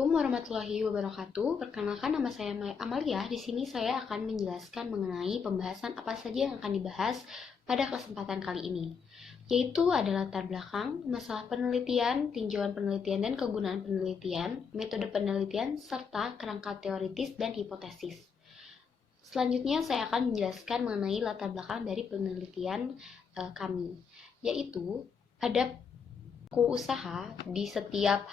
Assalamualaikum warahmatullahi wabarakatuh. Perkenalkan, nama saya Mai Amalia. Di sini saya akan menjelaskan mengenai pembahasan apa saja yang akan dibahas pada kesempatan kali ini, yaitu adalah latar belakang, masalah penelitian, tinjauan penelitian dan kegunaan penelitian, metode penelitian, serta kerangka teoritis dan hipotesis. Selanjutnya saya akan menjelaskan mengenai latar belakang dari penelitian kami, yaitu ada pelaku usaha di setiap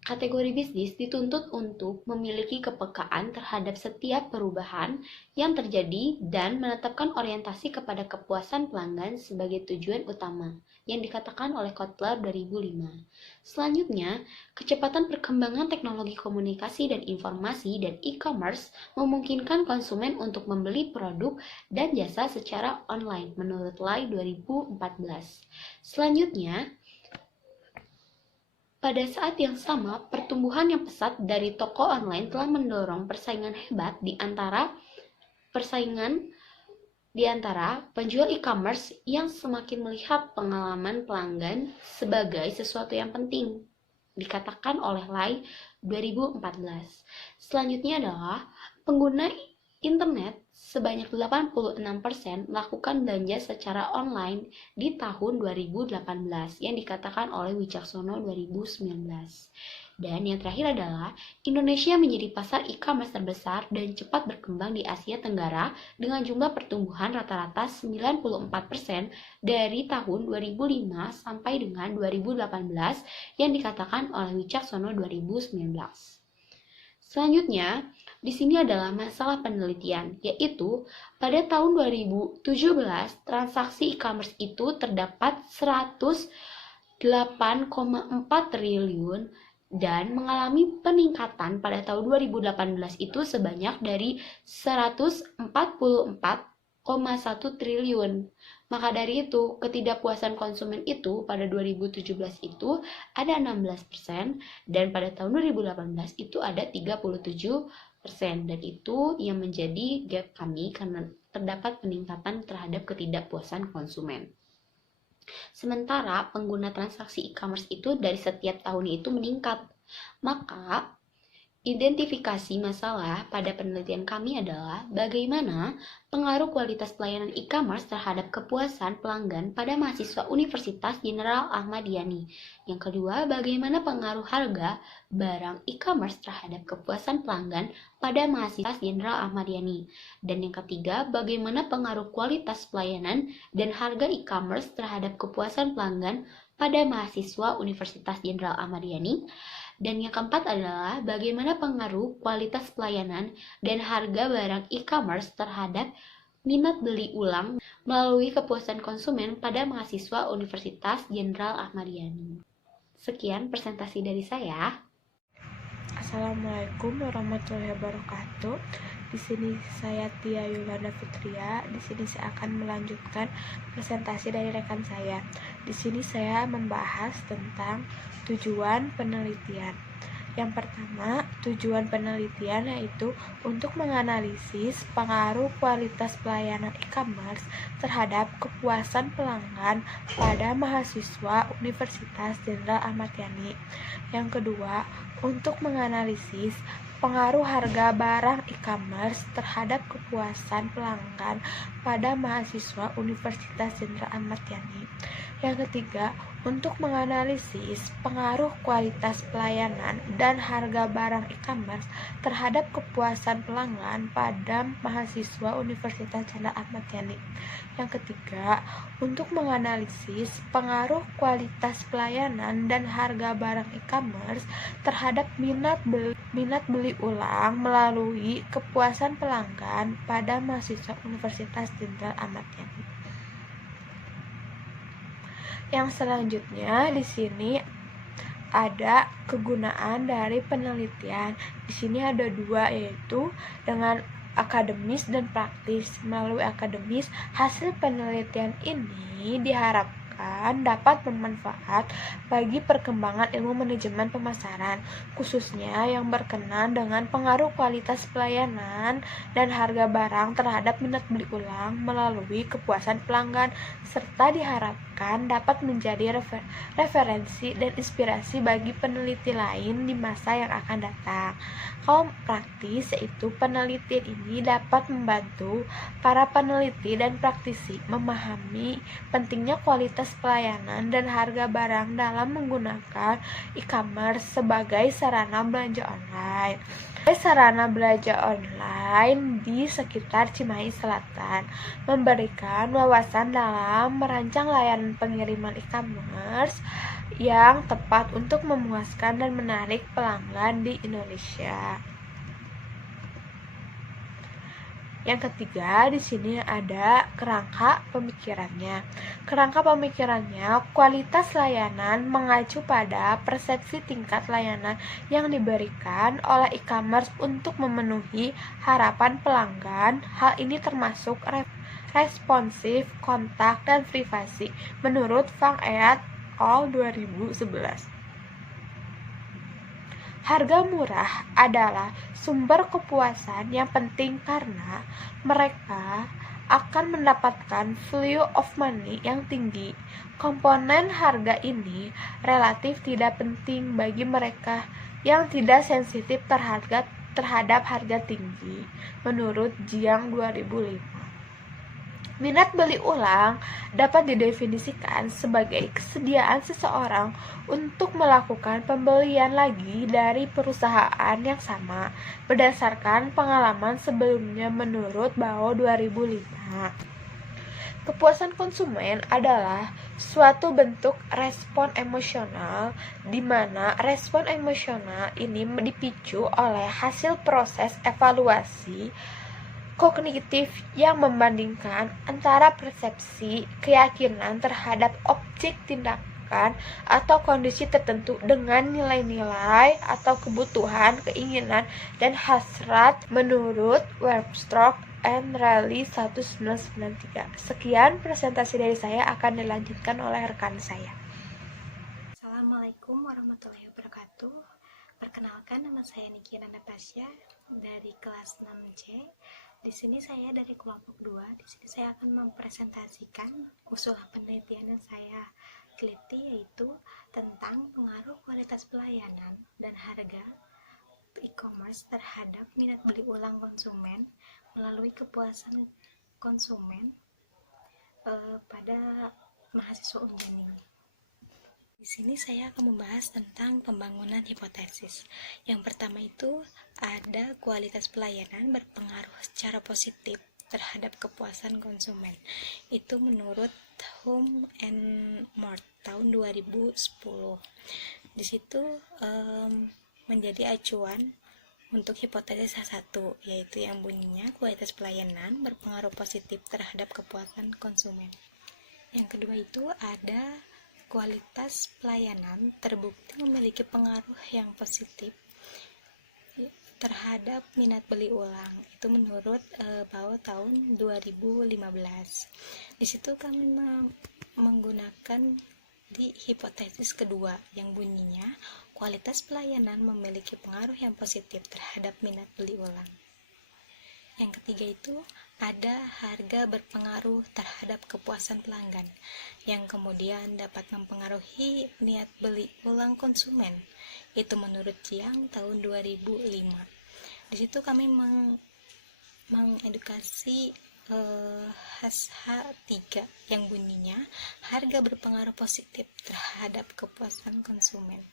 kategori bisnis dituntut untuk memiliki kepekaan terhadap setiap perubahan yang terjadi dan menetapkan orientasi kepada kepuasan pelanggan sebagai tujuan utama, yang dikatakan oleh Kotler 2005. Selanjutnya, kecepatan perkembangan teknologi komunikasi dan informasi dan e-commerce memungkinkan konsumen untuk membeli produk dan jasa secara online menurut Lai 2014. Selanjutnya, pada saat yang sama, pertumbuhan yang pesat dari toko online telah mendorong persaingan hebat di antara penjual e-commerce yang semakin melihat pengalaman pelanggan sebagai sesuatu yang penting, dikatakan oleh Lai 2014. Selanjutnya adalah pengguna internet sebanyak 86% melakukan belanja secara online di tahun 2018 yang dikatakan oleh Wicaksono 2019. Dan yang terakhir adalah Indonesia menjadi pasar e-commerce terbesar dan cepat berkembang di Asia Tenggara dengan jumlah pertumbuhan rata-rata 94% dari tahun 2005 sampai dengan 2018 yang dikatakan oleh Wicaksono 2019. Selanjutnya, di sini adalah masalah penelitian, yaitu pada tahun 2017 transaksi e-commerce itu terdapat 108,4 triliun dan mengalami peningkatan pada tahun 2018 itu sebanyak dari 144,1 triliun. Maka dari itu, ketidakpuasan konsumen itu pada 2017 itu ada 16% dan pada tahun 2018 itu ada 37%, dan itu yang menjadi gap kami karena terdapat peningkatan terhadap ketidakpuasan konsumen. Sementara pengguna transaksi e-commerce itu dari setiap tahunnya itu meningkat. Maka identifikasi masalah pada penelitian kami adalah bagaimana pengaruh kualitas pelayanan e-commerce terhadap kepuasan pelanggan pada mahasiswa Universitas Jenderal Ahmad Yani. Yang kedua, bagaimana pengaruh harga barang e-commerce terhadap kepuasan pelanggan pada mahasiswa Jenderal Ahmad Yani. Dan yang ketiga, bagaimana pengaruh kualitas pelayanan dan harga e-commerce terhadap kepuasan pelanggan pada mahasiswa Universitas Jenderal Ahmad Yani. Dan yang keempat adalah bagaimana pengaruh kualitas pelayanan dan harga barang e-commerce terhadap minat beli ulang melalui kepuasan konsumen pada mahasiswa Universitas Jenderal Ahmad Yani. Sekian presentasi dari saya. Assalamualaikum warahmatullahi wabarakatuh. Di sini saya Tia Yulanda Fitria. Di sini saya akan melanjutkan presentasi dari rekan saya. Di sini saya membahas tentang tujuan penelitian. Yang pertama, tujuan penelitian yaitu untuk menganalisis pengaruh kualitas pelayanan e-commerce terhadap kepuasan pelanggan pada mahasiswa Universitas Jenderal Ahmad Yani. Yang kedua, untuk menganalisis pengaruh harga barang e-commerce terhadap kepuasan pelanggan pada mahasiswa Universitas Jenderal Ahmad Yani. Yang ketiga, untuk menganalisis pengaruh kualitas pelayanan dan harga barang e-commerce terhadap kepuasan pelanggan pada mahasiswa Universitas Jenderal Ahmad Yani. Yang ketiga, untuk menganalisis pengaruh kualitas pelayanan dan harga barang e-commerce terhadap minat beli ulang melalui kepuasan pelanggan pada mahasiswa Universitas Jenderal Ahmad Yani. Yang selanjutnya di sini ada kegunaan dari penelitian. Di sini ada dua, yaitu dengan akademis dan praktis. Melalui akademis, hasil penelitian ini diharapkan dapat bermanfaat bagi perkembangan ilmu manajemen pemasaran, khususnya yang berkenaan dengan pengaruh kualitas pelayanan dan harga barang terhadap minat beli ulang melalui kepuasan pelanggan, serta diharapkan diharapkan dapat menjadi referensi dan inspirasi bagi peneliti lain di masa yang akan datang. Kaum praktis, yaitu penelitian ini dapat membantu para peneliti dan praktisi memahami pentingnya kualitas pelayanan dan harga barang dalam menggunakan e-commerce sebagai sarana belanja online. Sarana belanja online di sekitar Cimahi Selatan memberikan wawasan dalam merancang layanan pengiriman e-commerce yang tepat untuk memuaskan dan menarik pelanggan di Indonesia. Yang ketiga, di sini ada kerangka pemikirannya. Kerangka pemikirannya, kualitas layanan mengacu pada persepsi tingkat layanan yang diberikan oleh e-commerce untuk memenuhi harapan pelanggan. Hal ini termasuk responsif, kontak, dan privasi menurut Fang et al. 2011. Harga murah adalah sumber kepuasan yang penting karena mereka akan mendapatkan value of money yang tinggi. Komponen harga ini relatif tidak penting bagi mereka yang tidak sensitif terhadap harga tinggi, menurut Jiang 2005. Minat beli ulang dapat didefinisikan sebagai kesediaan seseorang untuk melakukan pembelian lagi dari perusahaan yang sama berdasarkan pengalaman sebelumnya menurut Bao 2005. Kepuasan konsumen adalah suatu bentuk respon emosional di mana respon emosional ini dipicu oleh hasil proses evaluasi kognitif yang membandingkan antara persepsi, keyakinan terhadap objek tindakan atau kondisi tertentu dengan nilai-nilai atau kebutuhan, keinginan, dan hasrat menurut Webster and Raleigh 1993. Sekian presentasi dari saya, akan dilanjutkan oleh rekan saya. Assalamualaikum warahmatullahi wabarakatuh. Perkenalkan, nama saya Niki Natasha dari kelas 6C. Di sini saya dari kelompok 2. Di sini saya akan mempresentasikan usul penelitian yang saya teliti, yaitu tentang pengaruh kualitas pelayanan dan harga e-commerce terhadap minat beli ulang konsumen melalui kepuasan konsumen pada mahasiswa Unjani. Di sini saya akan membahas tentang pembangunan hipotesis. Yang pertama itu ada kualitas pelayanan berpengaruh secara positif terhadap kepuasan konsumen. Itu menurut Home and Mart tahun 2010. Di situ menjadi acuan untuk hipotesis H1, yaitu yang bunyinya kualitas pelayanan berpengaruh positif terhadap kepuasan konsumen. Yang kedua itu ada kualitas pelayanan terbukti memiliki pengaruh yang positif terhadap minat beli ulang. Itu menurut Bao tahun 2015. Di situ kami menggunakan di hipotesis kedua yang bunyinya kualitas pelayanan memiliki pengaruh yang positif terhadap minat beli ulang. Yang ketiga itu ada harga berpengaruh terhadap kepuasan pelanggan, yang kemudian dapat mempengaruhi niat beli ulang konsumen. Itu menurut Jiang tahun 2005. Di situ kami mengedukasi H3 yang bunyinya harga berpengaruh positif terhadap kepuasan konsumen.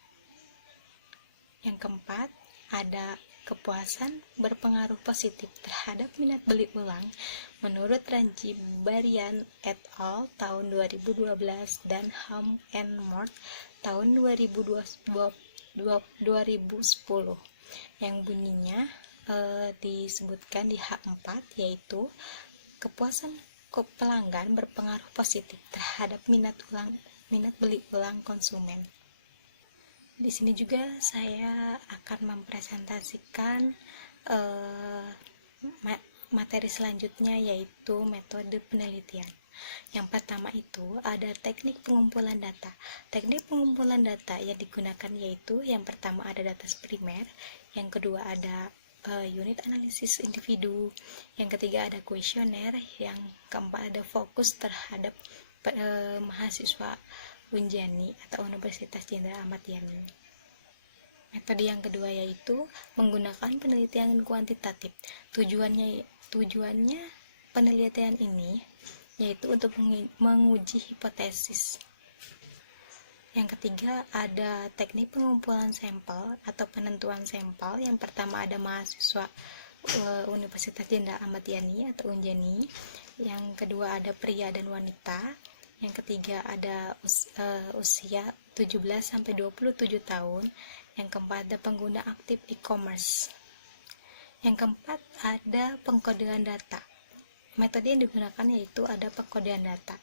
Yang keempat, ada kepuasan berpengaruh positif terhadap minat beli ulang menurut Ranji Barian et al. Tahun 2012 dan Home and Mart tahun 2010 yang bunyinya disebutkan di H4, yaitu kepuasan pelanggan berpengaruh positif terhadap minat beli ulang konsumen. Di sini juga saya akan mempresentasikan materi selanjutnya, yaitu metode penelitian. Yang pertama itu ada teknik pengumpulan data. Teknik pengumpulan data yang digunakan yaitu yang pertama ada data primer, yang kedua ada unit analisis individu, yang ketiga ada kuesioner, yang keempat ada fokus terhadap mahasiswa Unjani atau Universitas Jenderal Ahmad Yani. Metode yang kedua yaitu menggunakan penelitian kuantitatif. Tujuannya penelitian ini yaitu untuk menguji hipotesis. Yang ketiga ada teknik pengumpulan sampel atau penentuan sampel. Yang pertama ada mahasiswa Universitas Jenderal Ahmad Yani atau Unjani. Yang kedua ada pria dan wanita. Yang ketiga ada usia 17 sampai 27 tahun. Yang keempat ada pengguna aktif e-commerce. Yang keempat ada pengkodean data. Metode yang digunakan yaitu ada pengkodean data.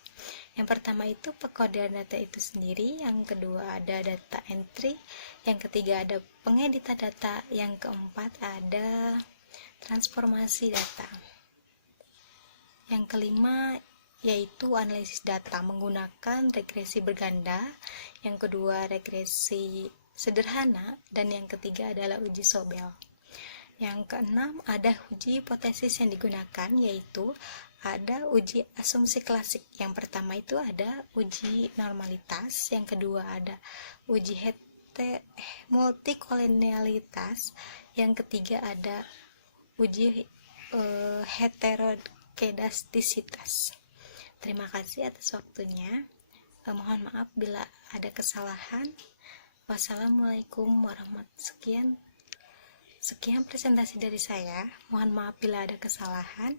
Yang pertama itu pengkodean data itu sendiri, yang kedua ada data entry, yang ketiga ada pengeditan data, yang keempat ada transformasi data. Yang kelima yaitu analisis data menggunakan regresi berganda, yang kedua regresi sederhana, dan yang ketiga adalah uji Sobel. Yang keenam ada uji hipotesis yang digunakan, yaitu ada uji asumsi klasik. Yang pertama itu ada uji normalitas, yang kedua ada uji multikolonialitas, yang ketiga ada uji heterokedastisitas. Terima kasih atas waktunya. Mohon maaf bila ada kesalahan. Wassalamualaikum warahmatullahi wabarakatuh. Sekian presentasi dari saya. Mohon maaf bila ada kesalahan.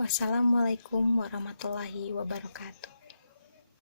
Wassalamualaikum warahmatullahi wabarakatuh.